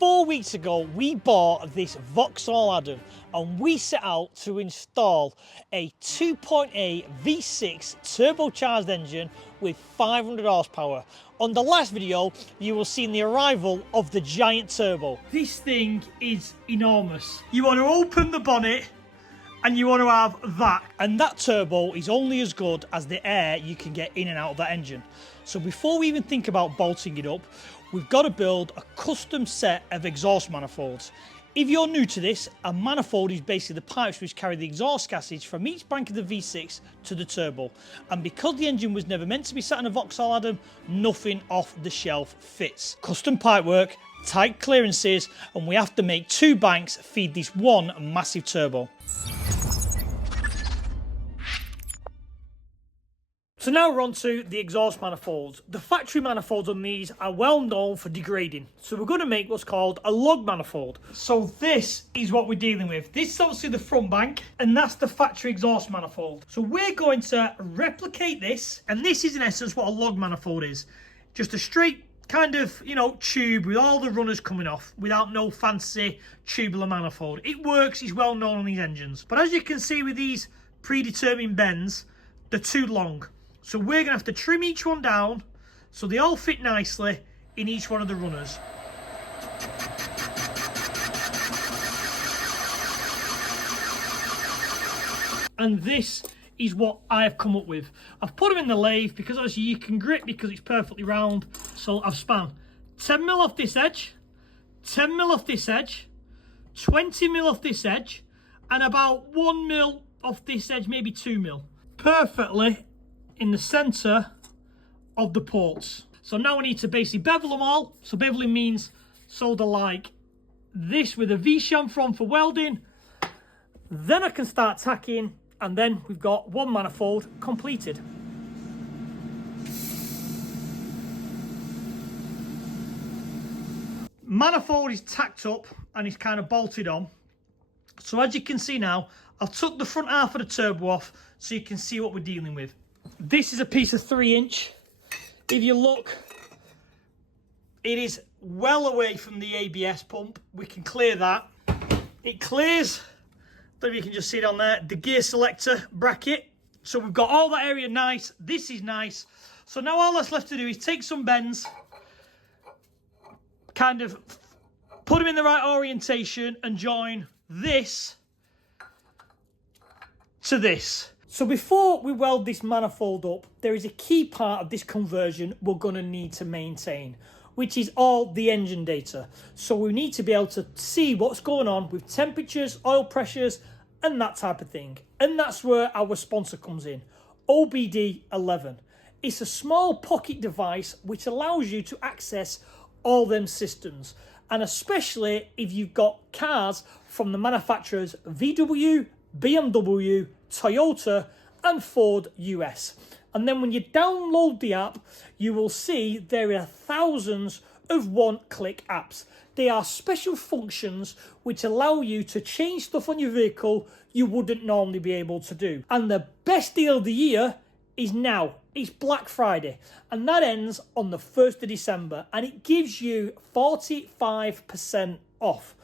4 weeks ago, we bought this Vauxhall Adam and we set out to install a 2.8 V6 turbocharged engine with 500 horsepower. On the last video, you will see the arrival of the giant turbo. This thing is enormous. You want to open the bonnet and you want to have that. And that turbo is only as good as the air you can get in and out of that engine. So before we even think about bolting it up, we've got to build a custom set of exhaust manifolds. If you're new to this, a manifold is basically the pipes which carry the exhaust gases from each bank of the V6 to the turbo. And because the engine was never meant to be sat in a Vauxhall Adam, nothing off the shelf fits. Custom pipework, tight clearances, and we have to make 2 banks feed this one massive turbo. So now we're on to the exhaust manifolds. The factory manifolds on these are well known for degrading. So we're going to make what's called a log manifold. So this is what we're dealing with. This is obviously the front bank, and that's the factory exhaust manifold. So we're going to replicate this, and this is in essence what a log manifold is. Just a straight kind of, tube with all the runners coming off without no fancy tubular manifold. It works, it's well known on these engines. But as you can see with these predetermined bends, they're too long. So we're going to have to trim each one down so they all fit nicely in each one of the runners. And this is what I have come up with. I've put them in the lathe because obviously you can grip because it's perfectly round. So I've spanned 10mm off this edge, 10mm off this edge, 20mm off this edge, and about 1mm off this edge, maybe 2mm. Perfectly in the center of the ports. So now we need to basically bevel them all. So beveling means solder like this with a V-chamfer for welding. Then I can start tacking, and then we've got one manifold completed. Manifold is tacked up and it's kind of bolted on. So as you can see now, I've took the front half of the turbo off so you can see what we're dealing with. This is a piece of 3-inch. If you look, it is well away from the ABS pump. We can clear that. It clears, I don't know if you can just see it on there, the gear selector bracket. So we've got all that area nice. This is nice. So now all that's left to do is take some bends, kind of put them in the right orientation and join this to this. So before we weld this manifold up, there is a key part of this conversion we're going to need to maintain, which is all the engine data. So we need to be able to see what's going on with temperatures, oil pressures, and that type of thing. And that's where our sponsor comes in, OBD11. It's a small pocket device which allows you to access all them systems. And especially if you've got cars from the manufacturers VW, BMW, Toyota and Ford US. And then when you download the app, you will see there are thousands of one-click apps. They are special functions which allow you to change stuff on your vehicle you wouldn't normally be able to do. And the best deal of the year is now. It's Black Friday, and that ends on the 1st of December, and it gives you 45% off.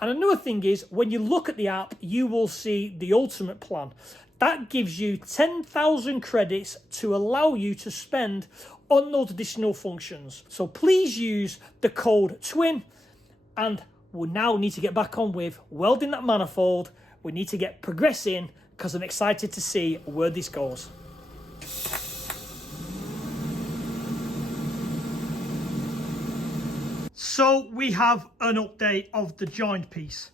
And another thing is, when you look at the app, you will see the ultimate plan. That gives you 10,000 credits to allow you to spend on those additional functions. So please use the code TWIN, and we now need to get back on with welding that manifold. We need to get progressing because I'm excited to see where this goes. So we have an update of the joint piece.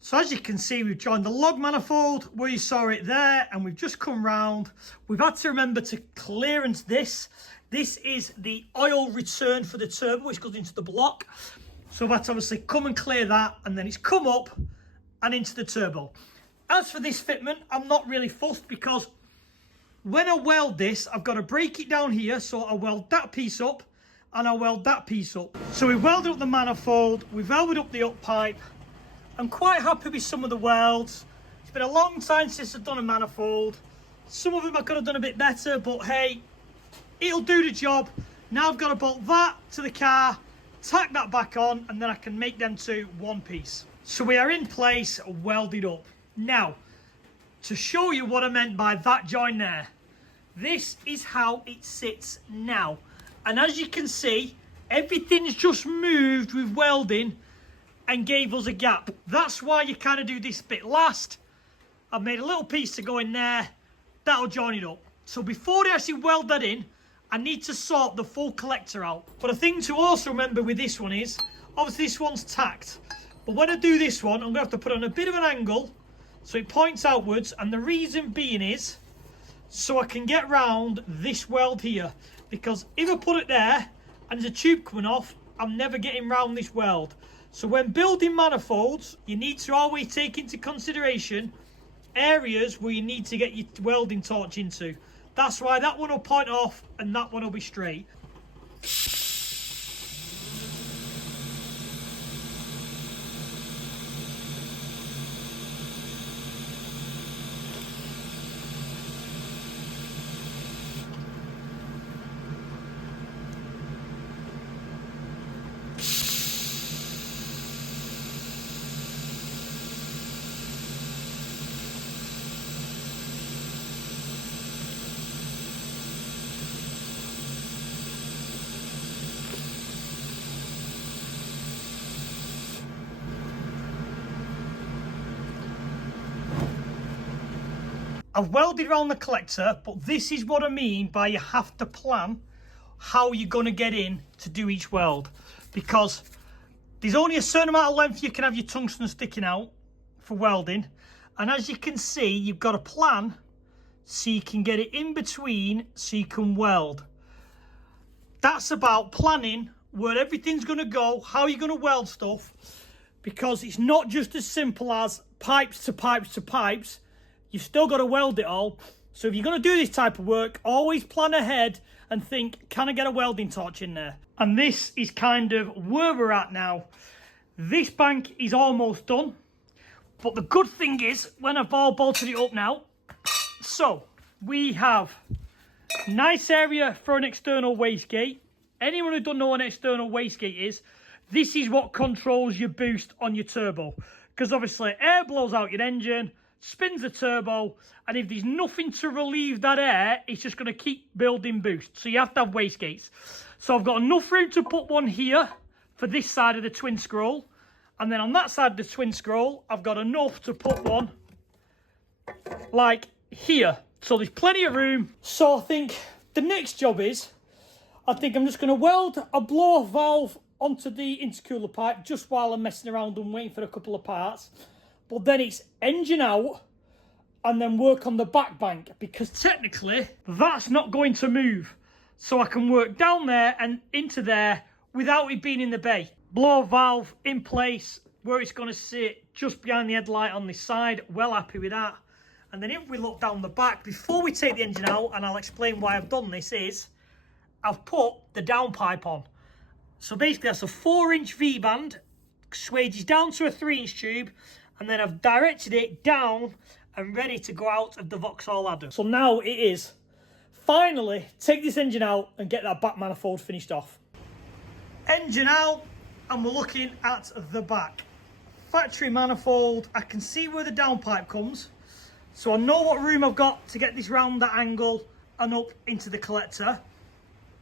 So as you can see, we've joined the log manifold where you saw it there, and we've just come round. We've had to remember to clearance this. This is the oil return for the turbo, which goes into the block. So that's obviously come and clear that, and then it's come up and into the turbo. As for this fitment, I'm not really fussed because when I weld this, I've got to break it down here. So I weld that piece up and I weld that piece up. So we welded up the manifold, we've welded up the up pipe. I'm quite happy with some of the welds. It's been a long time since I've done a manifold. Some of them I could have done a bit better, but hey, it'll do the job. Now I've got to bolt that to the car, tack that back on, and then I can make them two one piece. So we are in place, welded up. Now, to show you what I meant by that join there, this is how it sits now. And as you can see, everything's just moved with welding and gave us a gap. That's why you kind of do this bit last. I've made a little piece to go in there. That'll join it up. So before I actually weld that in, I need to sort the full collector out. But a thing to also remember with this one is, obviously this one's tacked. But when I do this one, I'm going to have to put on a bit of an angle so it points outwards. And the reason being is, so I can get round this weld here. Because if I put it there and there's a tube coming off, I'm never getting round this weld. So when building manifolds, you need to always take into consideration areas where you need to get your welding torch into. That's why that one will point off and that one will be straight. I've welded around the collector, but this is what I mean by you have to plan how you're going to get in to do each weld. Because there's only a certain amount of length you can have your tungsten sticking out for welding. And as you can see, you've got a plan so you can get it in between so you can weld. That's about planning where everything's going to go, how you're going to weld stuff. Because it's not just as simple as pipes to pipes to pipes. You've still got to weld it all. So if you're going to do this type of work, always plan ahead and think, can I get a welding torch in there? And this is kind of where we're at now. This bank is almost done. But the good thing is, when I've all bolted it up now, so we have nice area for an external wastegate. Anyone who doesn't know what an external wastegate is, this is what controls your boost on your turbo. Because obviously air blows out your engine, spins the turbo, and if there's nothing to relieve that air, it's just going to keep building boost. So you have to have wastegates. So I've got enough room to put one here for this side of the twin scroll, and then on that side of the twin scroll, I've got enough to put one like here. So there's plenty of room. So I think the next job is, I think I'm just going to weld a blow-off valve onto the intercooler pipe just while I'm messing around and waiting for a couple of parts. But then it's engine out and then work on the back bank, because technically that's not going to move. So I can work down there and into there without it being in the bay. Blow valve in place where it's going to sit just behind the headlight on this side. Well happy with that. And then if we look down the back, before we take the engine out, and I'll explain why I've done this, is I've put the downpipe on. So basically that's a 4-inch V-band, swages down to a 3-inch tube, and then I've directed it down and ready to go out of the Vauxhall Adam. So now it is finally take this engine out and get that back manifold finished off. Engine out, and we're looking at the back. Factory manifold, I can see where the downpipe comes. So I know what room I've got to get this round that angle and up into the collector.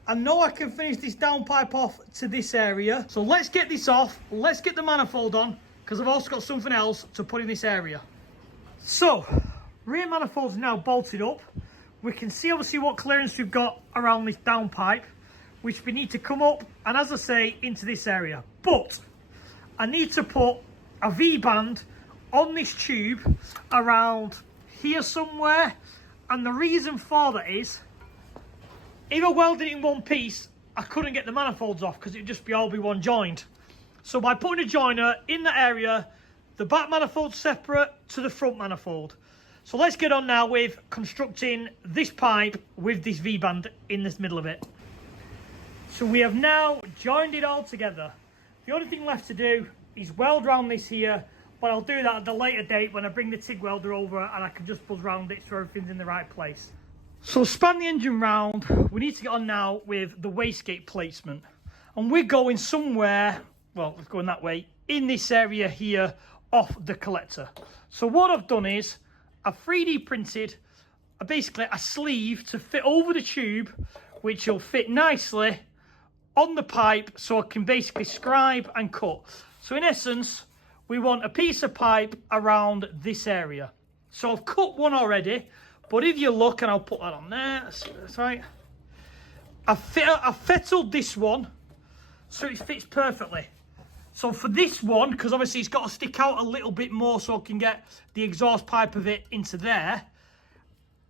I know I can finish this downpipe off to this area. So let's get this off, let's get the manifold on, because I've also got something else to put in this area. So, rear manifold's now bolted up. We can see obviously what clearance we've got around this downpipe, which we need to come up and, as I say, into this area. But I need to put a V-band on this tube around here somewhere. And the reason for that is, if I welded it in one piece, I couldn't get the manifolds off because it'd just be all be one joined. So by putting a joiner in that area, the back manifold's separate to the front manifold. So let's get on now with constructing this pipe with this V-band in this middle of it. So we have now joined it all together. The only thing left to do is weld round this here, but I'll do that at a later date when I bring the TIG welder over and I can just buzz round it so everything's in the right place. So span the engine round. We need to get on now with the wastegate placement. and we're going somewhere, well, we're going that way, in this area here off the collector. So what I've done is I've 3D printed basically a sleeve to fit over the tube, which will fit nicely on the pipe, so I can basically scribe and cut. So in essence, we want a piece of pipe around this area. So I've cut one already, but if you look, and I'll put that on there, that's right. I've fettled this one so it fits perfectly. So for this one, because obviously it's got to stick out a little bit more so I can get the exhaust pipe of it into there,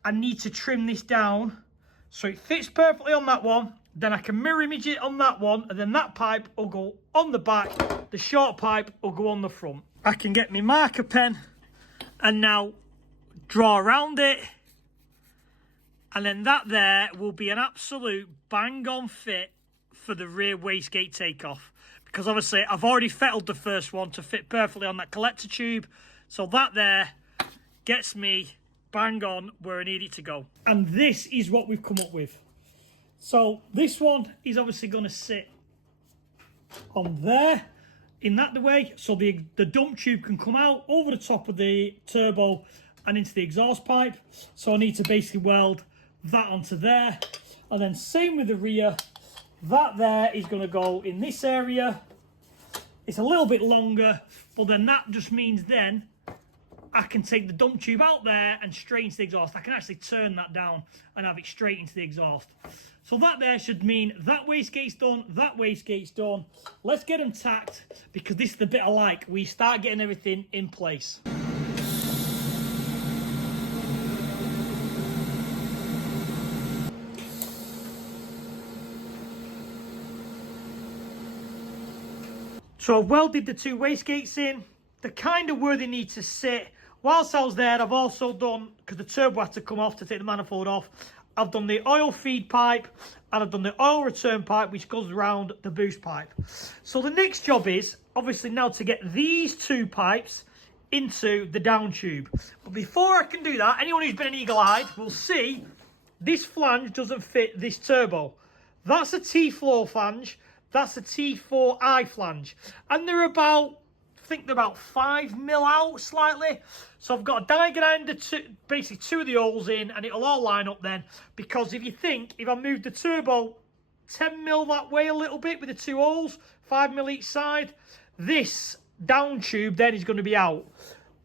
I need to trim this down so it fits perfectly on that one. Then I can mirror image it on that one, and then that pipe will go on the back, the short pipe will go on the front. I can get my marker pen and now draw around it, and then that there will be an absolute bang on fit for the rear wastegate takeoff, because obviously I've already fettled the first one to fit perfectly on that collector tube, so that there gets me bang on where I need it to go. And this is what we've come up with. So this one is obviously going to sit on there in that way, so the dump tube can come out over the top of the turbo and into the exhaust pipe. So I need to basically weld that onto there, and then same with the rear. That there is going to go in this area. It's a little bit longer, but then that just means then I can take the dump tube out there and straight into the exhaust. I can actually turn that down and have it straight into the exhaust. So that there should mean that wastegate's done, that wastegate's done. Let's get them tacked, because this is the bit I like. We start getting everything in place. So I've welded the two wastegates in. They're kind of where they need to sit. Whilst I was there, I've also done, because the turbo had to come off to take the manifold off, I've done the oil feed pipe and I've done the oil return pipe, which goes around the boost pipe. So the next job is obviously now to get these two pipes into the down tube. But before I can do that, anyone who's been an eagle-eyed will see this flange doesn't fit this turbo. That's a T4 flange. That's a T4I flange. And they're about, I think they're about 5 mil out slightly. So I've got a die grinder, basically two of the holes in, and it'll all line up then. Because if you think, if I move the turbo 10 mil that way a little bit with the two holes, 5 mil each side, this down tube then is going to be out.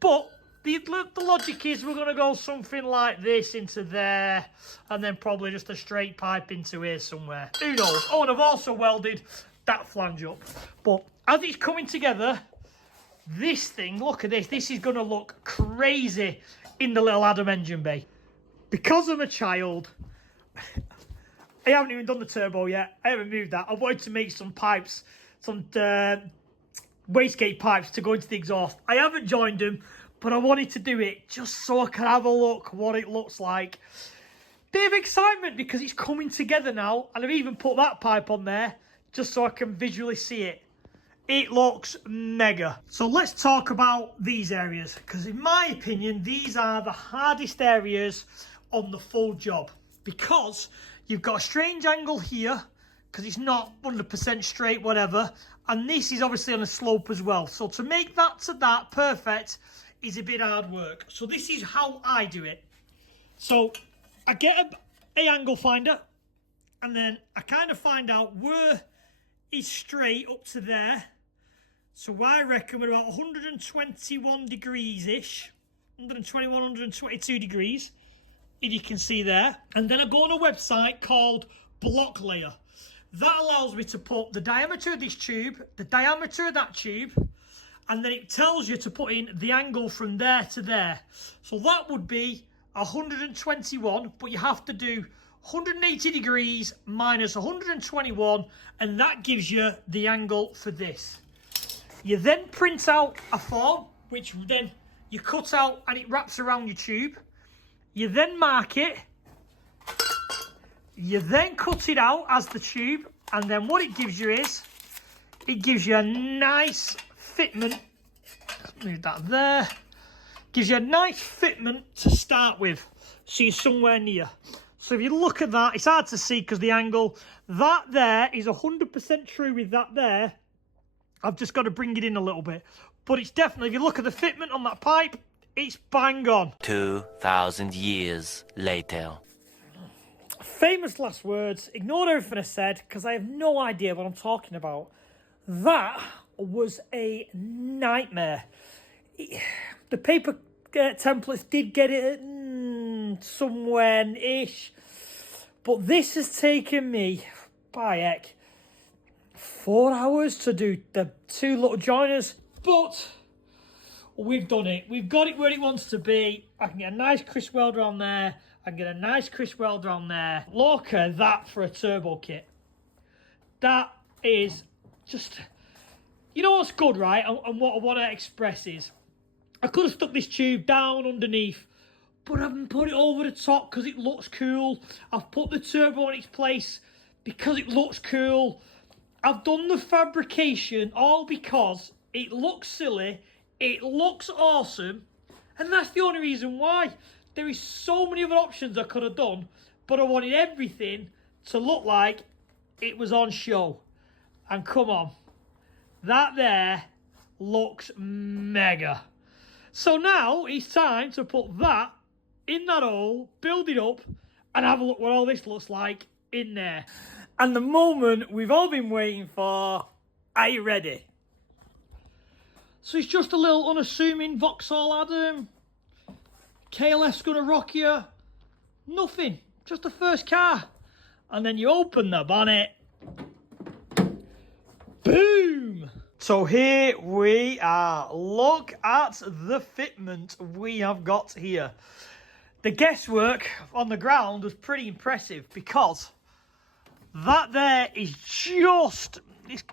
But the logic is we're going to go something like this into there, and then probably just a straight pipe into here somewhere. Who knows? Oh, and I've also welded that flange up. But as it's coming together, this thing, look at this. This is going to look crazy in the little Adam engine bay. Because I'm a child, I haven't even done the turbo yet. I haven't moved that. I wanted to make some pipes, some wastegate pipes to go into the exhaust. I haven't joined them, but I wanted to do it just so I can have a look what it looks like. Bit of excitement because it's coming together now, and I've even put that pipe on there just so I can visually see it. It looks mega. So let's talk about these areas, because in my opinion, these are the hardest areas on the full job, because you've got a strange angle here, because it's not 100% straight, whatever, and this is obviously on a slope as well. So to make that to that perfect is a bit hard work. So this is how I do it. So I get a angle finder, and then I kind of find out where is straight up to there. So I reckon we're about 121 degrees-ish, 121, 122 degrees, if you can see there. And then I go on a website called Block Layer. That allows me to put the diameter of this tube, the diameter of that tube, and then it tells you to put in the angle from there to there. So that would be 121, but you have to do 180 degrees minus 121, and that gives you the angle for this. You then print out a form, which then you cut out and it wraps around your tube. You then mark it. You then cut it out as the tube, and then what it gives you is, it gives you a nice fitment. Let's move that there. Gives you a nice fitment to start with, so you're somewhere near. So if you look at that, it's hard to see because the angle. That there is 100% true with that there. I've just got to bring it in a little bit. But it's definitely, if you look at the fitment on that pipe, it's bang on. 2,000 years later. Famous last words. Ignore everything I said because I have no idea what I'm talking about. That was a nightmare. The paper templates did get it somewhere-ish. But this has taken me, by heck, 4 hours to do the 2 little joiners. But we've done it. We've got it where it wants to be. I can get a nice crisp welder on there. I can get a nice crisp welder on there. Look at that for a turbo kit. That is just... You know what's good, right? And what I want to express is, I could have stuck this tube down underneath, but I haven't put it over the top because it looks cool. I've put the turbo in its place because it looks cool. I've done the fabrication all because it looks silly, it looks awesome, and that's the only reason why. There is so many other options I could have done, but I wanted everything to look like it was on show. And come on, that there looks mega. So now it's time to put that in that hole, build it up, and have a look what all this looks like in there. And the moment we've all been waiting for, are you ready? So it's just a little unassuming Vauxhall Adam. KLF's gonna rock you. Nothing, just the first car. And then you open the bonnet. Boom! So here we are. Look at the fitment we have got here. The guesswork on the ground was pretty impressive because that there is just, it's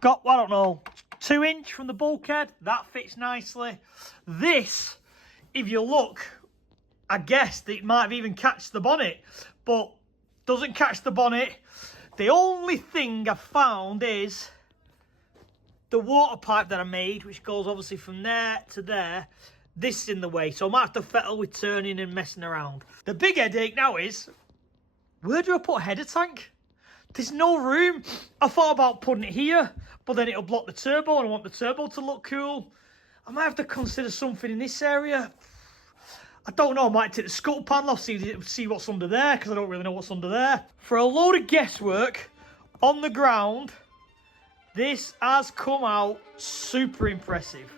got, I don't know, 2 inch from the bulkhead. That fits nicely. This, if you look, I guess that it might even catch the bonnet, but doesn't catch the bonnet. The only thing I've found is the water pipe that I made, which goes obviously from there to there. This is in the way, so I might have to fettle with turning and messing around. The big headache now is, where do I put a header tank? There's no room. I thought about putting it here, but then it'll block the turbo, and I want the turbo to look cool. I might have to consider something in this area. I don't know, I might take the scuttle panel off, see what's under there, because I don't really know what's under there. For a load of guesswork on the ground, this has come out super impressive.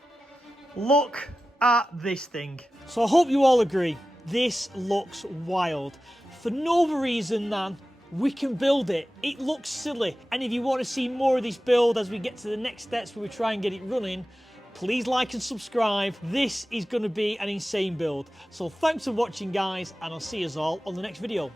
Look at this thing. So I hope you all agree, this looks wild. For no other reason than we can build it. It looks silly. And if you want to see more of this build as we get to the next steps where we try and get it running, please like and subscribe. This is going to be an insane build. So thanks for watching, guys, and I'll see you all on the next video.